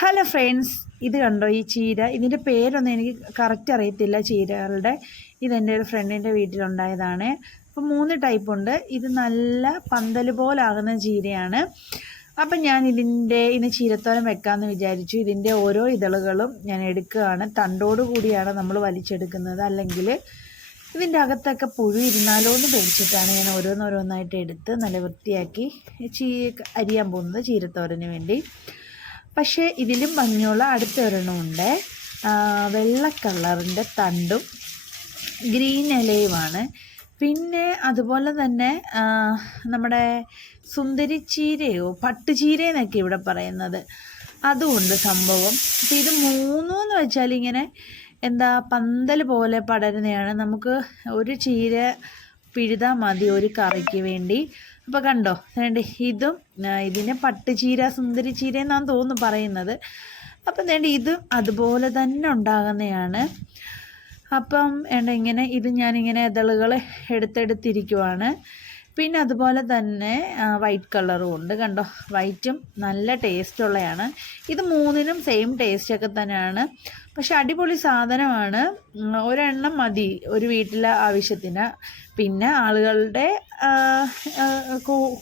Hello friends ഇത് കണ്ടോ ഈ ചീര? ഇതിന്റെ പേരൊന്നും എനിക്ക് കറക്റ്റ് അറിയത്തില്ല ചീരകളുടെ. ഇതെന്റെ ഒരു ഫ്രണ്ടിന്റെ വീട്ടിലുണ്ടായതാണ്. അപ്പോൾ മൂന്ന് ടൈപ്പ് ഉണ്ട്. ഇത് നല്ല പന്തൽ പോലാകുന്ന ചീരയാണ്. അപ്പം ഞാൻ ഇതിന്റെ ഇന്ന് ചീരത്തോരം വെക്കാമെന്ന് വിചാരിച്ചു. ഇതിന്റെ ഓരോ ഇതളുകളും ഞാൻ എടുക്കുകയാണ്. തണ്ടോട് കൂടിയാണ് നമ്മൾ വലിച്ചെടുക്കുന്നത്. അല്ലെങ്കിൽ ഇതിന്റെ അകത്തൊക്കെ പുഴു ഇരുന്നാലോ എന്ന് പേടിച്ചിട്ടാണ് ഞാൻ ഓരോന്നോരോന്നായിട്ട് എടുത്ത് നല്ല വൃത്തിയാക്കി ചീ അരിയാൻ പോകുന്നത് ചീരത്തോരന് വേണ്ടി. പക്ഷേ ഇതിലും ഭംഗിയുള്ള അടുത്ത ഒരെണ്ണമുണ്ട് വെള്ള കളറിന്റെ തണ്ടും ഗ്രീൻ ഇലയുമാണ്. പിന്നെ അതുപോലെ തന്നെ നമ്മുടെ സുന്ദരി നമ്മുടെ ചീര പട്ടുചീരയെന്നൊക്കെ ഇവിടെ പറയുന്നത്. അതുമുണ്ട് സംഭവം. അപ്പം ഇത് മൂന്നെന്ന് വെച്ചാൽ ഇങ്ങനെ എന്താ പന്തൽ പോലെ പടരുന്നതാണ്. നമുക്ക് ഒരു ചീര പിഴുതാൽ മതി ഒരു കറിക്ക് വേണ്ടി. അപ്പോൾ കണ്ടോ വേണ്ട ഇതും ഇതിനെ പട്ടുചീര സുന്ദരി ചീര എന്നാണ് തോന്നുന്നു പറയുന്നത്. അപ്പം വേണ്ട ഇതും അതുപോലെ തന്നെ ഉണ്ടാകുന്നതാണ്. അപ്പം വേണ്ട ഇങ്ങനെ ഇത് ഞാനിങ്ങനെ ഇതളുകൾ എടുത്തെടുത്തിരിക്കുവാണ്. പിന്നെ അതുപോലെ തന്നെ വൈറ്റ് കളറും ഉണ്ട്. കണ്ടോ? വൈറ്റും നല്ല ടേസ്റ്റുള്ളതാണ് ഇത് മൂന്നിനും സെയിം ടേസ്റ്റൊക്കെ തന്നെയാണ്. പക്ഷെ അടിപൊളി സാധനമാണ്. ഒരെണ്ണം മതി ഒരു വീട്ടിലെ ആവശ്യത്തിന്. പിന്നെ ആളുകളുടെ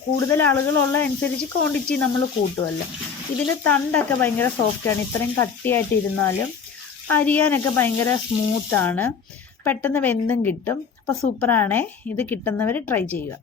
കൂടുതൽ ആളുകളുള്ള അനുസരിച്ച് ക്വാണ്ടിറ്റി നമ്മൾ കൂട്ടുമല്ലോ ഇതിന്റെ തണ്ടൊക്കെ ഭയങ്കര സോഫ്റ്റാണ് ഇത്രയും കട്ടിയായിട്ടിരുന്നാലും അരിയാനൊക്കെ ഭയങ്കര സ്മൂത്താണ് പെട്ടെന്ന് വെന്തും കിട്ടും. അപ്പോൾ സൂപ്പറാണേ ഇത് കിട്ടുന്നവർ ട്രൈ ചെയ്യുക.